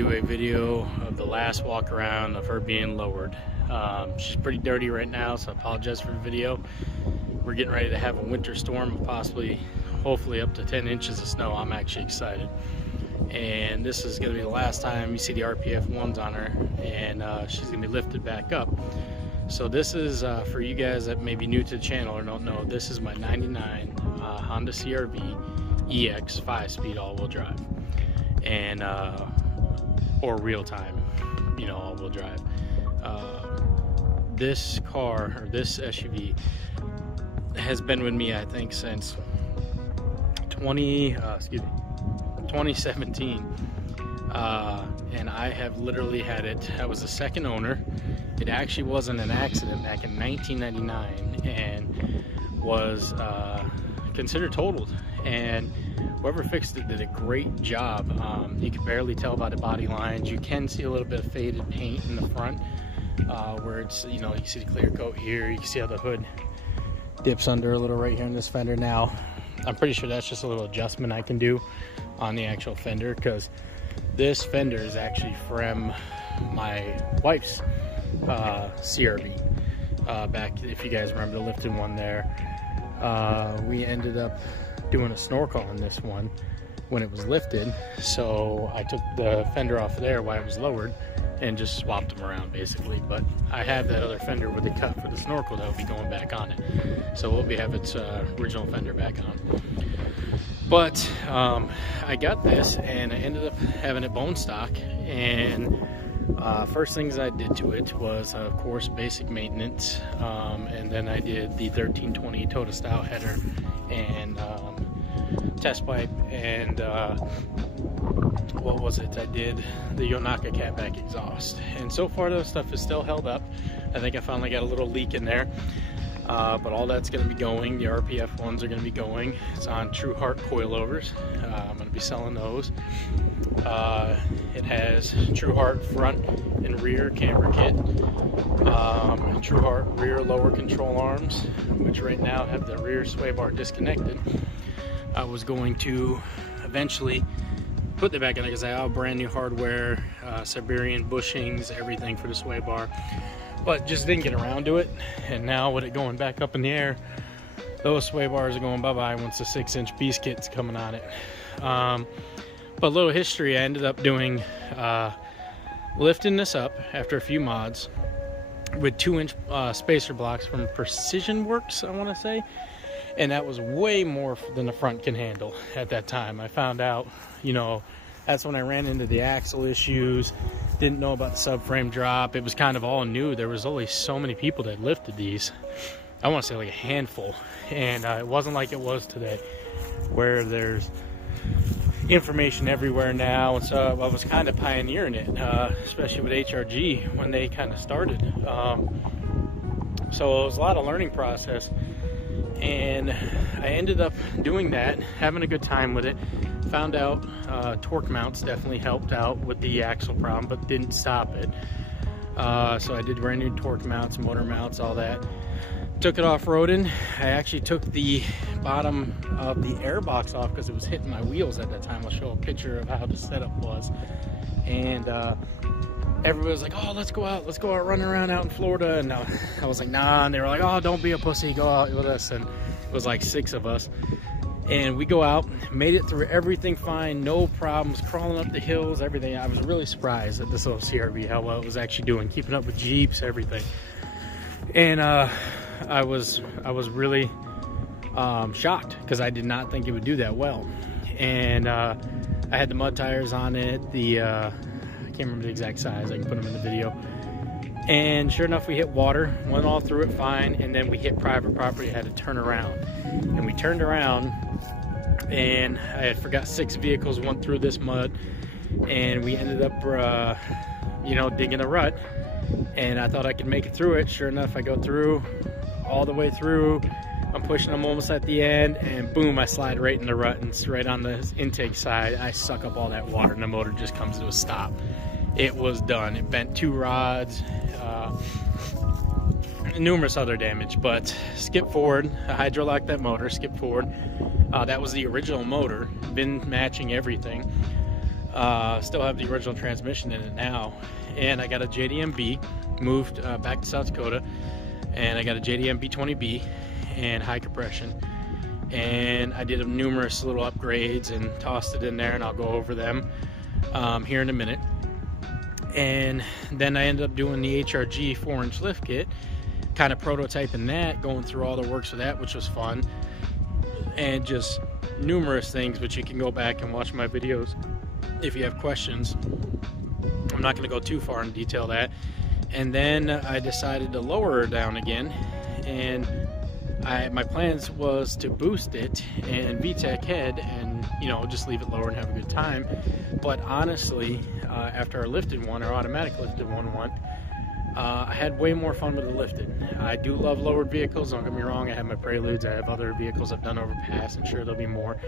do a video of the last walk around of her being lowered. She's pretty dirty right now, so I apologize for the video. We're getting ready to have a winter storm, hopefully up to 10 inches of snow. I'm actually excited. And this is going to be the last time you see the RPF ones on her, and she's going to be lifted back up. So this is, for you guys that may be new to the channel or don't know, this is my 99 Honda CR-V EX 5-speed all-wheel drive. And or real-time, you know, all-wheel drive. This car, or this SUV, has been with me, I think, since 2017. And I have literally had it. I was the second owner. It actually wasn't an accident back in 1999 and was considered totaled. And whoever fixed it did a great job. You can barely tell by the body lines. You can see a little bit of faded paint in the front where it's, you know, you see the clear coat here. You can see how the hood dips under a little right here in this fender. Now, I'm pretty sure that's just a little adjustment I can do on the actual fender, because this fender is actually from my wife's CR-V. Back, if you guys remember the lifted one there, we ended up doing a snorkel on this one when it was lifted, so I took the fender off of there while it was lowered and just swapped them around basically. But I have that other fender with the cut for the snorkel that will be going back on it, so we'll have its original fender back on. But I got this and I ended up having it bone stock, and first things I did to it was, of course, basic maintenance, and then I did the 1320 Total Style header and test pipe, and what was it? I did the Yonaka catback exhaust, and so far those stuff is still held up. I think I finally got a little leak in there, but all that's going to be going. The RPF ones are going to be going. It's on True Heart coilovers. I'm going to be selling those. It has True Heart front and rear camber kit, True Heart rear lower control arms, which right now have the rear sway bar disconnected. I was going to eventually put that back in because I have brand new hardware, Siberian bushings, everything for the sway bar, but just didn't get around to it. And now with it going back up in the air, those sway bars are going bye-bye once the 6-inch beast kit's coming on it. But a little history, I ended up doing, lifting this up after a few mods with 2-inch spacer blocks from Precision Works, I want to say. And that was way more than the front can handle at that time. I found out, you know, that's when I ran into the axle issues, didn't know about the subframe drop. It was kind of all new. There was only so many people that lifted these. I want to say like a handful. And it wasn't like it was today, where there's information everywhere now. And so I was kind of pioneering it, especially with HRG when they kind of started. So it was a lot of learning process. And I ended up doing that, having a good time with it. Found out torque mounts definitely helped out with the axle problem, but didn't stop it. So I did brand new torque mounts, motor mounts, all that. Took it off-roading. I actually took the bottom of the air box off because it was hitting my wheels at that time. I'll show a picture of how the setup was. And everybody was like, oh, let's go out running around out in Florida. And I was like, nah. And they were like, oh, don't be a pussy, go out with us. And it was like 6 of us. And we go out, made it through everything fine, no problems, crawling up the hills, everything. I was really surprised at this little CR-V, how well it was actually doing, keeping up with Jeeps, everything. And I was really shocked because I did not think it would do that well. And I had the mud tires on it, I can't remember the exact size, I can put them in the video. And sure enough, we hit water, went all through it fine, and then we hit private property. I had to turn around. And we turned around, and I had forgot 6 vehicles went through this mud, and we ended up, you know, digging a rut. And I thought I could make it through it. Sure enough, I go through, all the way through. I'm pushing them almost at the end, and boom, I slide right in the rut, and it's right on the intake side. I suck up all that water, and the motor just comes to a stop. It was done. It bent 2 rods, numerous other damage, but skip forward. I hydrolocked that motor, skip forward. That was the original motor, been matching everything. Still have the original transmission in it now. And I got a JDM-B, moved back to South Dakota, and I got a JDM B20B and high compression. And I did numerous little upgrades and tossed it in there, and I'll go over them here in a minute. And then I ended up doing the HRG 4-inch lift kit, kind of prototyping that, going through all the works of that, which was fun, and just numerous things. But you can go back and watch my videos if you have questions. I'm not going to go too far in detail that. And then I decided to lower her down again, and my plans was to boost it and VTEC head and, you know, just leave it lower and have a good time. But honestly, after our lifted one, our automatic lifted one went, I had way more fun with the lifted. I do love lowered vehicles, don't get me wrong. I have my Preludes, I have other vehicles I've done over past, and sure there'll be more.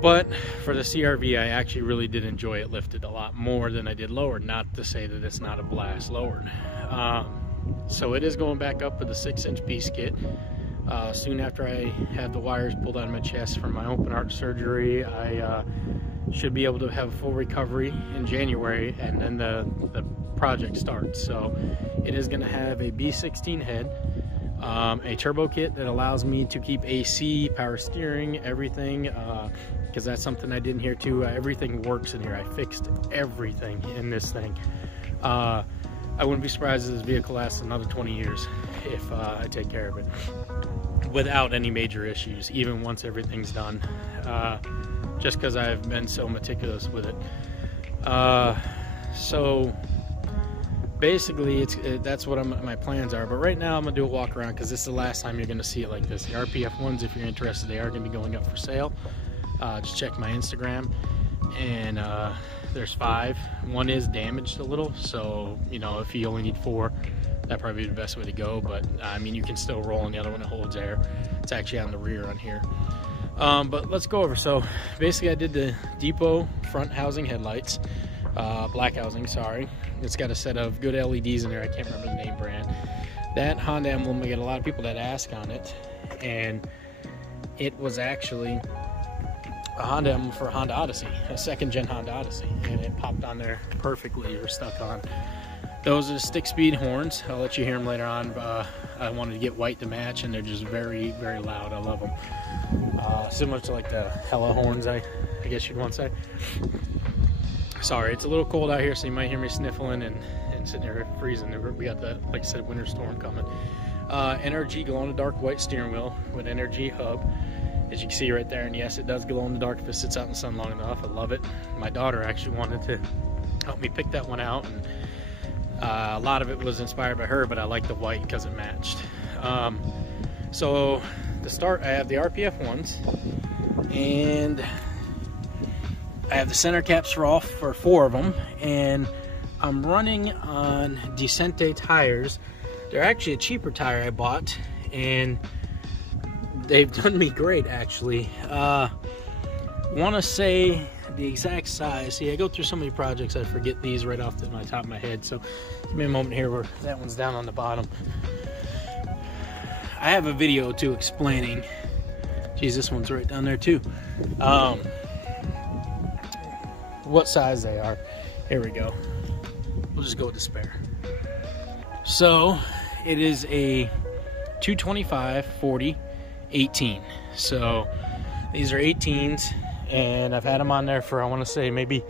But for the CRV, I actually really did enjoy it lifted a lot more than I did lowered. Not to say that it's not a blast lowered. So it is going back up with a 6-inch piece kit. Soon after I have the wires pulled out of my chest from my open heart surgery, I should be able to have a full recovery in January, and then the project starts. So it is going to have a B16 head, a turbo kit that allows me to keep AC, power steering, everything, because that's something I didn't hear too. Everything works in here. I fixed everything in this thing. I wouldn't be surprised if this vehicle lasts another 20 years if I take care of it without any major issues, even once everything's done, just because I've been so meticulous with it. So basically that's what my plans are. But right now I'm gonna do a walk around, because this is the last time you're gonna see it like this. The RPF ones, if you're interested, they are gonna be going up for sale. Just check my Instagram, and there's 5. One is damaged a little, so you know, if you only need 4, that'd probably be the best way to go. But I mean, you can still roll on the other one. It holds air. It's actually on the rear on here. But let's go over. So basically I did the depot front housing headlights, black housing, sorry. It's got a set of good LEDs in there. I can't remember the name brand. That Honda emblem, I get a lot of people that ask on it, and it was actually a Honda emblem for a Honda Odyssey, a 2nd gen Honda Odyssey, and it popped on there perfectly, or stuck on. Those are stick speed horns. I'll let you hear them later on. I wanted to get white to match, and they're just very, very loud. I love them. Similar to like the Hella horns, I guess you'd want to say. Sorry, it's a little cold out here, so you might hear me sniffling and sitting here freezing. We got the, like I said, winter storm coming. NRG glow-in-the-dark white steering wheel with NRG hub, as you can see right there. And yes, it does glow in the dark if it sits out in the sun long enough. I love it. My daughter actually wanted to help me pick that one out, and a lot of it was inspired by her, but I like the white because it matched. So to start, I have the RPF ones, and I have the center caps for 4 of them, and I'm running on Decente tires. They're actually a cheaper tire I bought, and they've done me great actually. Want to say the exact size. See, I go through so many projects I forget these right off the top of my head, so give me a moment here where that one's down on the bottom. I have a video too explaining. Geez, this one's right down there too. What size they are. Here we go. We'll just go with the spare. So it is a 225 40 18. So these are 18s, and I've had them on there for, I want to say, maybe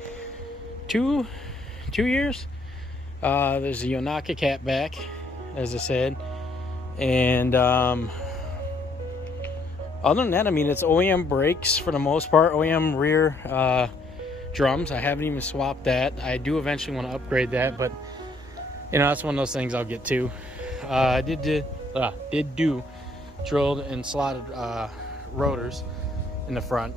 two years. There's a Yonaka cat back, as I said, and other than that, I mean, it's OEM brakes for the most part, OEM rear drums. I haven't even swapped that. I do eventually want to upgrade that, but you know, that's one of those things I'll get to. I did do drilled and slotted rotors in the front.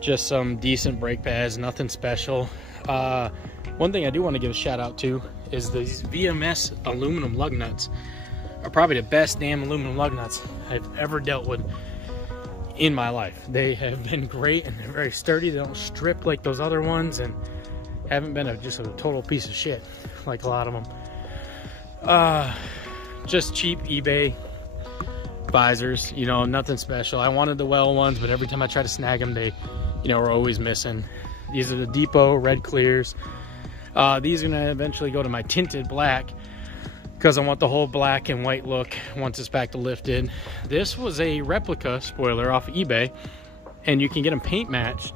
Just some decent brake pads, nothing special. One thing I do want to give a shout out to is these Vms Aluminum Lug Nuts are probably the best damn aluminum lug nuts I've ever dealt with in my life. They have been great, and they're very sturdy. They don't strip like those other ones, and haven't been just a total piece of shit like a lot of them. Just cheap eBay visors, you know, nothing special. I wanted the well ones, but every time I try to snag them, they, you know, were always missing. These are the Depot red clears. These are gonna eventually go to my tinted black because I want the whole black and white look once it's back to lifted. This was a replica spoiler off of eBay, and you can get them paint matched.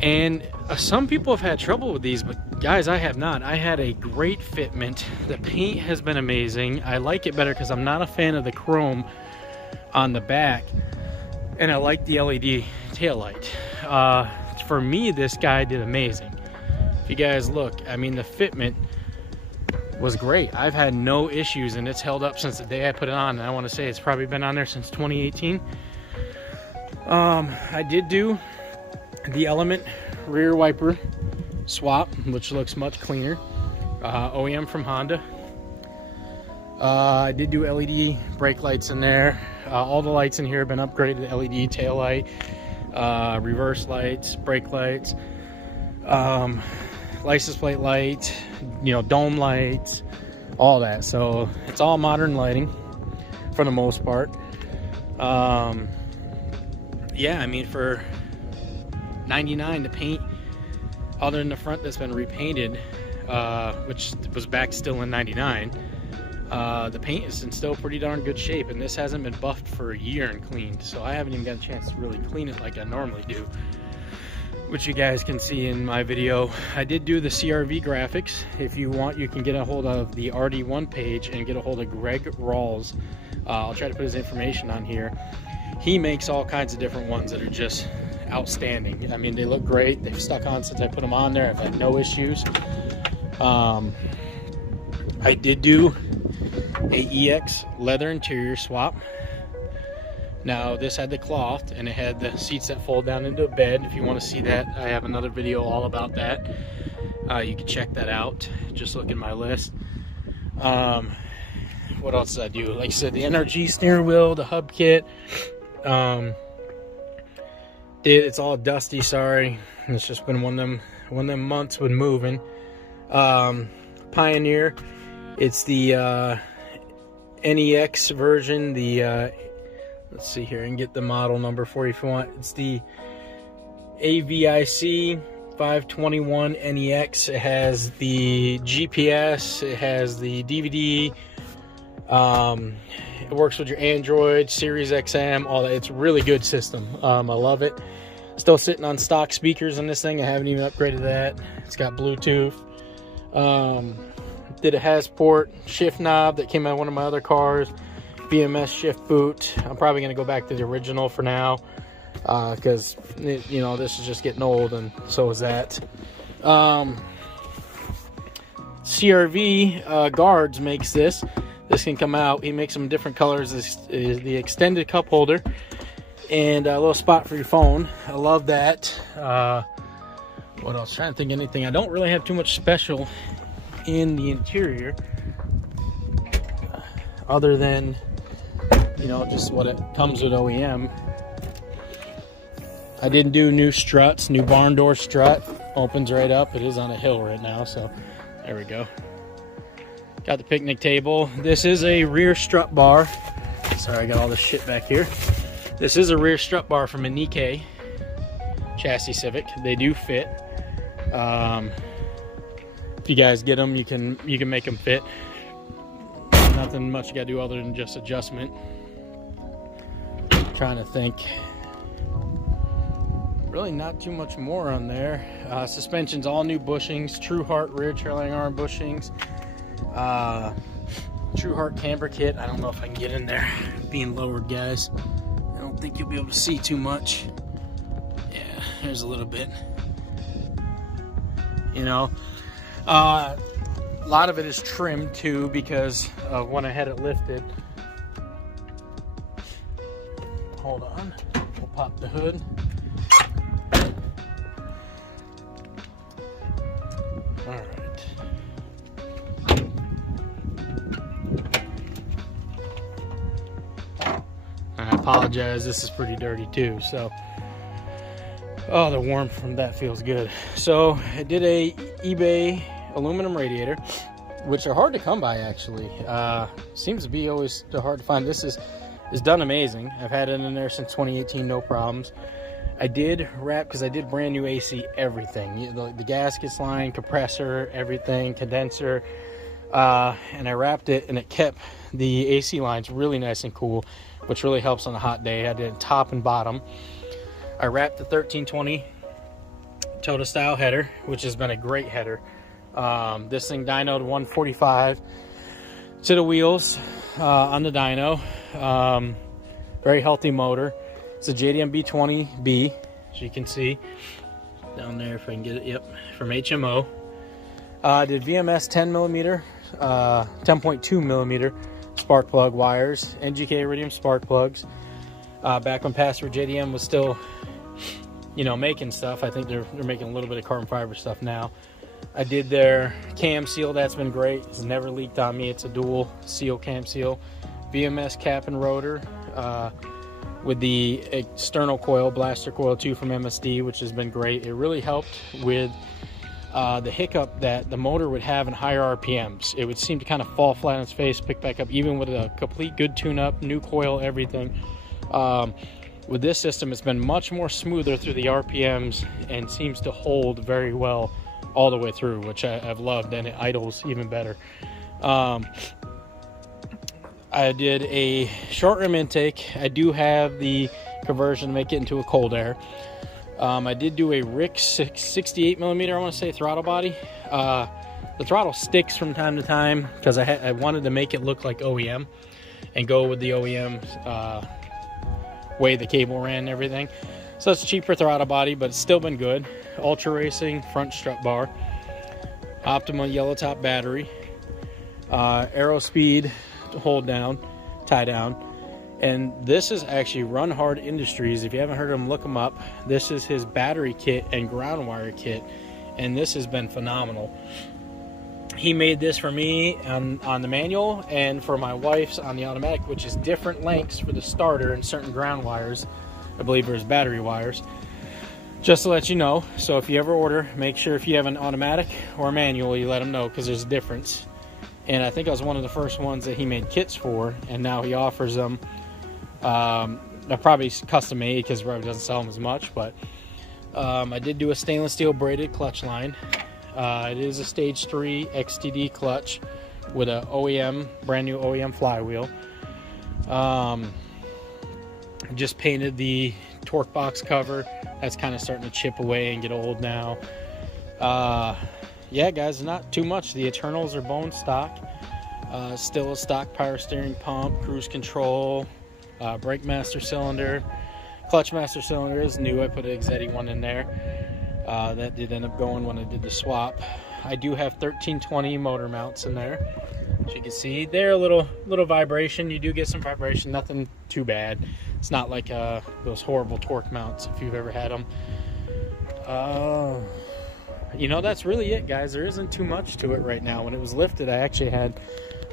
And some people have had trouble with these, but guys, I have not. I had a great fitment. The paint has been amazing. I like it better because I'm not a fan of the chrome on the back, and I like the LED taillight. For me, this guy did amazing. If you guys look, I mean, the fitment was great. I've had no issues, and it's held up since the day I put it on, and I want to say it's probably been on there since 2018. I did do the Element rear wiper swap, which looks much cleaner. OEM from Honda. I did do LED brake lights in there. All the lights in here have been upgraded to LED tail light, reverse lights, brake lights, license plate light, you know, dome lights, all that. So it's all modern lighting for the most part. Yeah, I mean, for $99, the paint, other than the front that's been repainted, which was back still in '99, the paint is in still pretty darn good shape, and this hasn't been buffed for a year and cleaned, so I haven't even got a chance to really clean it like I normally do, which you guys can see in my video. I did do the CRV graphics. If you want, you can get a hold of the RD1 page and get a hold of Greg Rawls. I'll try to put his information on here. He makes all kinds of different ones that are just outstanding. I mean, they look great. They've stuck on since I put them on there. I've had no issues. I did do a EX leather interior swap. Now, this had the cloth, and it had the seats that fold down into a bed. If you want to see that, I have another video all about that. You can check that out. Just look in my list. What else did I do? Like I said, the NRG steering wheel, the hub kit. It's all dusty, sorry. It's just been one of them months with moving. Pioneer, it's the NEX version, the let's see here, and get the model number for you if you want. It's the AVIC 521 NEX. It has the GPS, it has the DVD, it works with your Android, Sirius XM, all that. It's a really good system. I love it. Still sitting on stock speakers on this thing. I haven't even upgraded that. It's got Bluetooth. Did a Hasport shift knob that came out of one of my other cars. BMS shift boot. I'm probably going to go back to the original for now, because you know, this is just getting old, and so is that. CRV Guards makes this. This can come out. He makes them different colors. This is the extended cup holder and a little spot for your phone. I love that. What else? Trying to think of anything. I don't really have too much special in the interior, other than, you know, just what it comes with OEM. I didn't do new struts. New barn door strut opens right up. It is on a hill right now, so there we go. Got the picnic table. This is a rear strut bar. Sorry, I got all this shit back here. This is a rear strut bar from a Nikkei chassis Civic. They do fit. If you guys get them, you can make them fit. Nothing much you gotta do other than just adjustment. Trying to think. Really not too much more on there. Suspensions, all new bushings. True Heart rear trailing arm bushings. True Heart camber kit. I don't know if I can get in there being lowered, guys. I don't think you'll be able to see too much. Yeah, there's a little bit. You know, a lot of it is trimmed too because of when I had it lifted. Hold on, we'll pop the hood. All right. I apologize, this is pretty dirty too, so. Oh, the warmth from that feels good. So I did a eBay aluminum radiator, which are hard to come by actually. Seems to be always hard to find. This is done amazing. I've had it in there since 2018, no problems. I did wrap, because I did brand new AC everything. The gaskets line, compressor, everything, condenser. And I wrapped it, and it kept the AC lines really nice and cool, which really helps on a hot day. I did top and bottom. I wrapped the 1320 Toyota style header, which has been a great header. This thing dynoed 145 to the wheels on the dyno. Very healthy motor. It's a JDM B20B, as you can see down there, if I can get it. Yep, from HMO. Did VMS 10.2 millimeter spark plug wires, NGK iridium spark plugs. Back when Pastor JDM was still, you know, making stuff. I think they're making a little bit of carbon fiber stuff now. I did their cam seal. That's been great. It's never leaked on me. It's a dual seal cam seal. VMS cap and rotor with the external coil, blaster coil 2 from MSD, which has been great. It really helped with the hiccup that the motor would have in higher RPMs. It would seem to kind of fall flat on its face, pick back up, even with a complete good tune-up, new coil, everything. With this system, it's been much more smoother through the RPMs and seems to hold very well all the way through, which I've loved, and it idles even better. I did a short rim intake. I do have the conversion to make it into a cold air. I did do a Rick 68 millimeter, I want to say, throttle body. The throttle sticks from time to time because I wanted to make it look like OEM and go with the OEM way the cable ran and everything. So it's a cheaper throttle body, but it's still been good. Ultra Racing front strut bar, Optima yellow top battery, Aero Speed hold down, tie down. And this is actually Run Hard Industries. If you haven't heard of them, look them up. This is his battery kit and ground wire kit, and this has been phenomenal. He made this for me on the manual and for my wife's on the automatic, which is different lengths for the starter and certain ground wires. I believe there's battery wires. Just to let you know. So if you ever order, make sure if you have an automatic or a manual, you let them know, because there's a difference. And I think I was one of the first ones that he made kits for, and now he offers them. They're probably custom made because he probably doesn't sell them as much, but I did do a stainless steel braided clutch line. It is a stage 3 XTD clutch with a OEM, brand new OEM flywheel. Just painted the torque box cover. That's kind of starting to chip away and get old now. Yeah, guys, not too much. The internals are bone stock. Still a stock power steering pump, cruise control, brake master cylinder. Clutch master cylinder is new. I put an Exetti one in there. That did end up going when I did the swap. I do have 1320 motor mounts in there. As you can see, they're a little vibration. You do get some vibration, nothing too bad. It's not like those horrible torque mounts if you've ever had them. You know, that's really it, guys. There isn't too much to it right now. When it was lifted, I actually had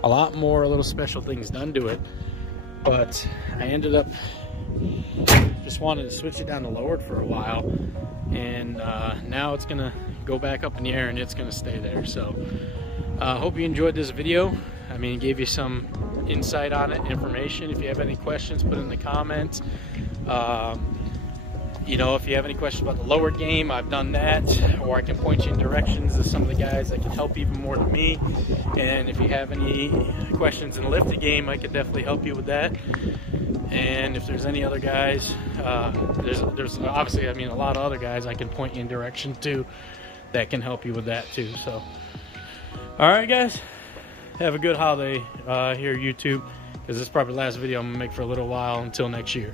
a lot more little special things done to it, but I ended up just wanted to switch it down to lowered for a while, and now it's gonna go back up in the air and it's gonna stay there. So hope you enjoyed this video. I mean, it gave you some insight on it, information. If you have any questions, put in the comments. You know, if you have any questions about the lowered game, I've done that, or I can point you in directions to some of the guys that can help even more than me. And if you have any questions in the lifted game, I could definitely help you with that. And if there's any other guys, there's obviously, I mean, a lot of other guys I can point you in direction to that can help you with that too. So, all right, guys, have a good holiday here, YouTube, because this is probably the last video I'm gonna make for a little while until next year.